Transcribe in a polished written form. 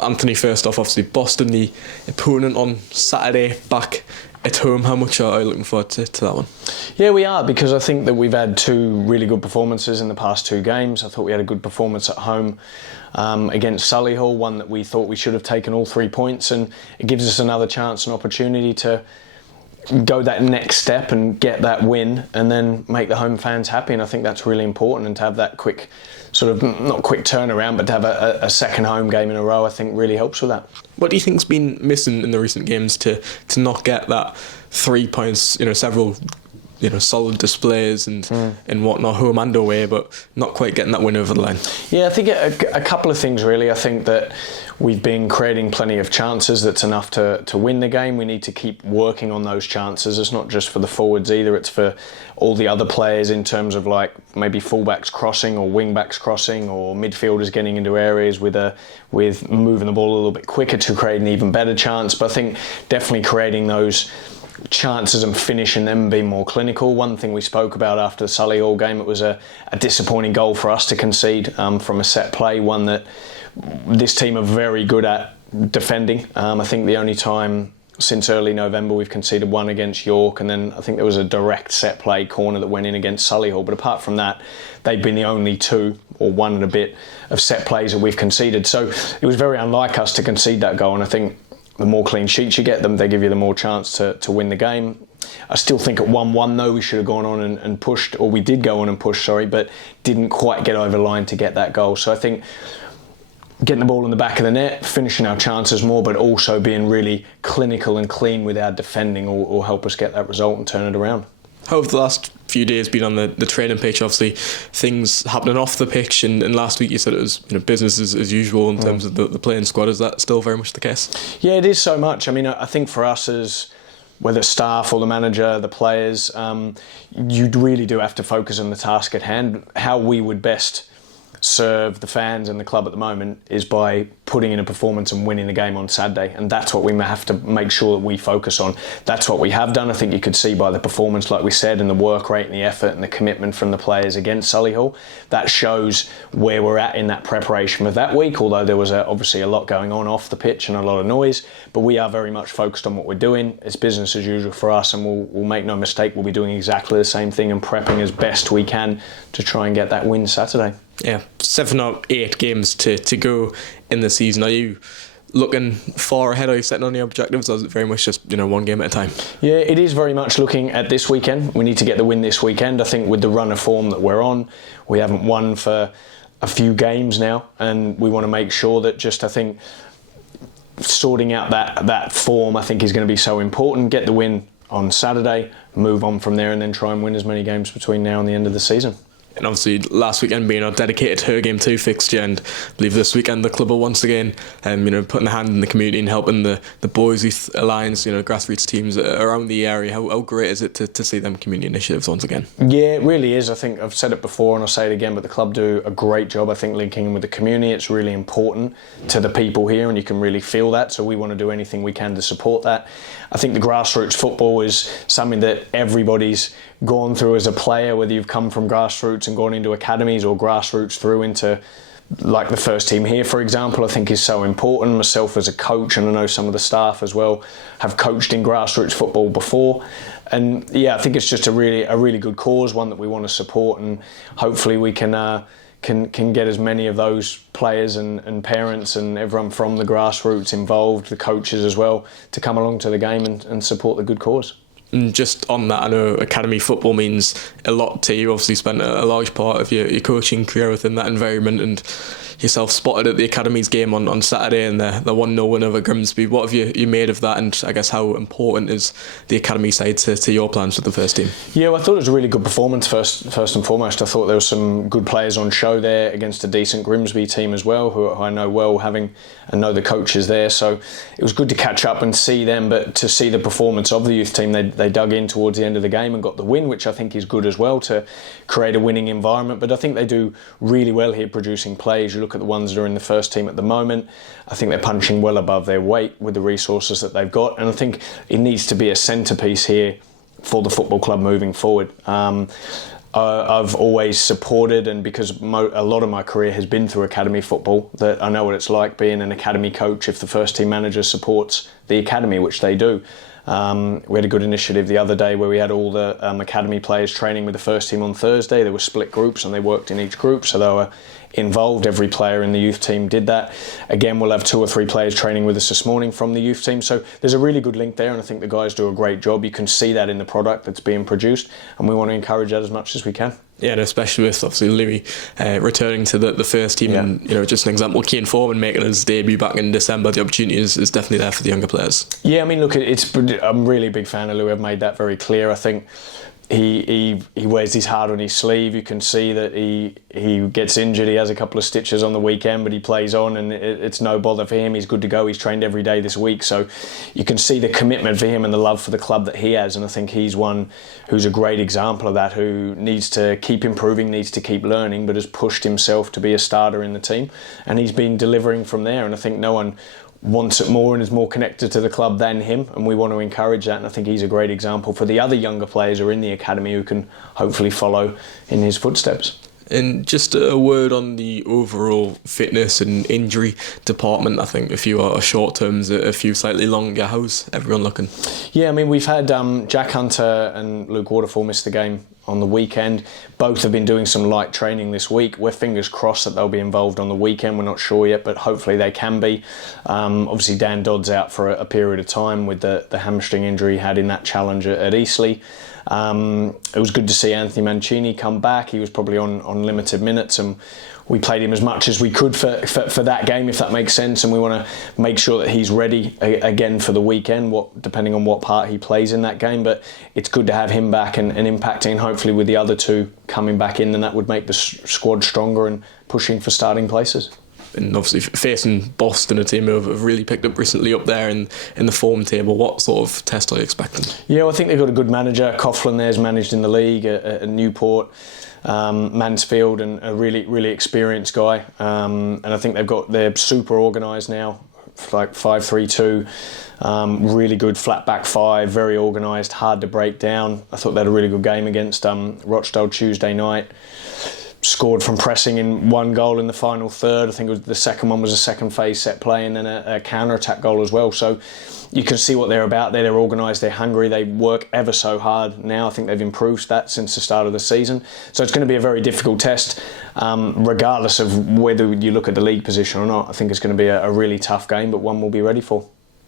Anthony, first off, obviously Boston, the opponent on Saturday, back at home. How much are you looking forward to that one? Yeah, we are, because I think that we've had two really good performances in the past two games. I thought we had a good performance at home against Solihull, one that we thought we should have taken all 3 points, and it gives us another chance and opportunity to go that next step and get that win and then make the home fans happy. And I think that's really important, and to have that quick, sort of, not quick turnaround, but to have a second home game in a row, I think really helps with that. What do you think's been missing in the recent games to not get that 3 points? Several solid displays and whatnot, home and away, but not quite getting that win over the line. Yeah, I think a couple of things really. I think that we've been creating plenty of chances that's enough to win the game. We need to keep working on those chances. It's not just for the forwards either, it's for all the other players, in terms of like maybe fullbacks crossing or wingbacks crossing, or midfielders getting into areas with moving the ball a little bit quicker to create an even better chance. But I think definitely creating those chances and finishing them, being more clinical. One thing we spoke about after the Solihull game, it was a disappointing goal for us to concede from a set play, one that this team are very good at defending. I think the only time since early November we've conceded one against York, and then I think there was a direct set play corner that went in against Solihull. But apart from that, they've been the only two, or one and a bit, of set plays that we've conceded. So it was very unlike us to concede that goal, and I think the more clean sheets you get them, they give you the more chance to win the game. I still think at 1-1 though, we should have gone on and pushed, or we did go on and push, but didn't quite get over the line to get that goal. So I think getting the ball in the back of the net, finishing our chances more, but also being really clinical and clean with our defending will help us get that result and turn it around. How have the last few days been on the training pitch? Obviously, things happening off the pitch, and last week you said it was business as usual in terms of the playing squad. Is that still very much the case? Yeah, it is so much. I mean, I think for us, as whether staff or the manager, the players, you really do have to focus on the task at hand. How we would best serve the fans and the club at the moment is by putting in a performance and winning the game on Saturday, and that's what we have to make sure that we focus on. That's what we have done. I think you could see by the performance, like we said, and the work rate and the effort and the commitment from the players against Solihull. That shows where we're at in that preparation of that week, although there was obviously a lot going on off the pitch and a lot of noise, but we are very much focused on what we're doing. It's business as usual for us, and we'll make no mistake, we'll be doing exactly the same thing and prepping as best we can to try and get that win Saturday. Yeah, 7 or 8 games to go in the season. Are you looking far ahead? Are you setting on your objectives, or is it very much just one game at a time? Yeah, it is very much looking at this weekend. We need to get the win this weekend. I think with the run of form that we're on, we haven't won for a few games now, and we want to make sure that I think sorting out that form, I think, is going to be so important. Get the win on Saturday, move on from there, and then try and win as many games between now and the end of the season. And obviously last weekend being our dedicated Her Game 2 fixture, and I believe this weekend the club are once again putting a hand in the community and helping the Boys Youth Alliance, grassroots teams around the area. How great is it to see them community initiatives once again? Yeah, it really is. I think I've said it before and I'll say it again, but the club do a great job, I think, linking in with the community. It's really important to the people here, and you can really feel that, so we want to do anything we can to support that. I think the grassroots football is something that everybody's gone through as a player, whether you've come from grassroots and gone into academies, or grassroots through into like the first team here, for example. I think is so important. Myself as a coach, and I know some of the staff as well, have coached in grassroots football before, and yeah, I think it's just a really good cause, one that we want to support, and hopefully we can get as many of those players and parents and everyone from the grassroots involved, the coaches as well, to come along to the game and support the good cause. And just on that, I know academy football means a lot to you. Obviously spent a large part of your coaching career within that environment, and yourself spotted at the academies game on Saturday and the 1-0 win over Grimsby. What have you made of that, and I guess how important is the academy side to your plans for the first team? Yeah, well, I thought it was a really good performance first and foremost. I thought there were some good players on show there against a decent Grimsby team as well, who I know well, and know the coaches there, so it was good to catch up and see them, but to see the performance of the youth team, they dug in towards the end of the game and got the win, which I think is good as well, to create a winning environment. But I think they do really well here producing plays. You look at the ones that are in the first team at the moment, I think they're punching well above their weight with the resources that they've got, and I think it needs to be a centrepiece here for the football club moving forward. I've always supported, and because a lot of my career has been through academy football, that I know what it's like being an academy coach if the first team manager supports the academy, which they do. We had a good initiative the other day where we had all the academy players training with the first team on Thursday. There were split groups and they worked in each group, so they were involved. Every player in the youth team did that. Again, we'll have 2 or 3 players training with us this morning from the youth team, so there's a really good link there, and I think the guys do a great job. You can see that in the product that's being produced, and we want to encourage that as much as we can. Yeah, and especially with obviously Louis returning to the first team, and just an example, Kane Foreman making his debut back in December. The opportunity is definitely there for the younger players. Yeah, I mean, look, I'm really a big fan of Louis. I've made that very clear. I think he wears his heart on his sleeve. You can see that he gets injured. He has a couple of stitches on the weekend, but he plays on, and it's no bother for him. He's good to go. He's trained every day this week, so you can see the commitment for him and the love for the club that he has. And I think he's one who's a great example of that, who needs to keep improving, needs to keep learning, but has pushed himself to be a starter in the team, and he's been delivering from there. And I think no one wants it more and is more connected to the club than him, and we want to encourage that, and I think he's a great example for the other younger players who are in the academy who can hopefully follow in his footsteps. And just a word on the overall fitness and injury department. I think a few are short terms, a few slightly longer. How's everyone looking? Yeah, I mean, we've had Jack Hunter and Luke Waterfall miss the game on the weekend. Both have been doing some light training this week. We're fingers crossed that they'll be involved on the weekend. We're not sure yet, but hopefully they can be. Obviously Dan Dodd's out for a period of time with the hamstring injury he had in that challenge at Eastleigh. It was good to see Anthony Mancini come back. He was probably on limited minutes, and we played him as much as we could for that game, if that makes sense, and we want to make sure that he's ready again for the weekend, depending on what part he plays in that game. But it's good to have him back and impacting, hopefully with the other 2 coming back in, and that would make the squad stronger and pushing for starting places. And obviously facing Boston, a team who have really picked up recently up there in the form table, what sort of test are you expecting? Yeah, well, I think they've got a good manager. Coughlin there's managed in the league at Newport, Mansfield, and a really, really experienced guy. And I think they're super organised now, like 5-3-2, really good flat back 5, very organised, hard to break down. I thought they had a really good game against Rochdale Tuesday night. Scored from pressing in 1 goal in the final third. I think the second one was a second phase set play, and then a counter-attack goal as well. So you can see what they're about there. They're organised, they're hungry, they work ever so hard now. I think they've improved that since the start of the season. So it's going to be a very difficult test, regardless of whether you look at the league position or not. I think it's going to be a really tough game, but one we'll be ready for.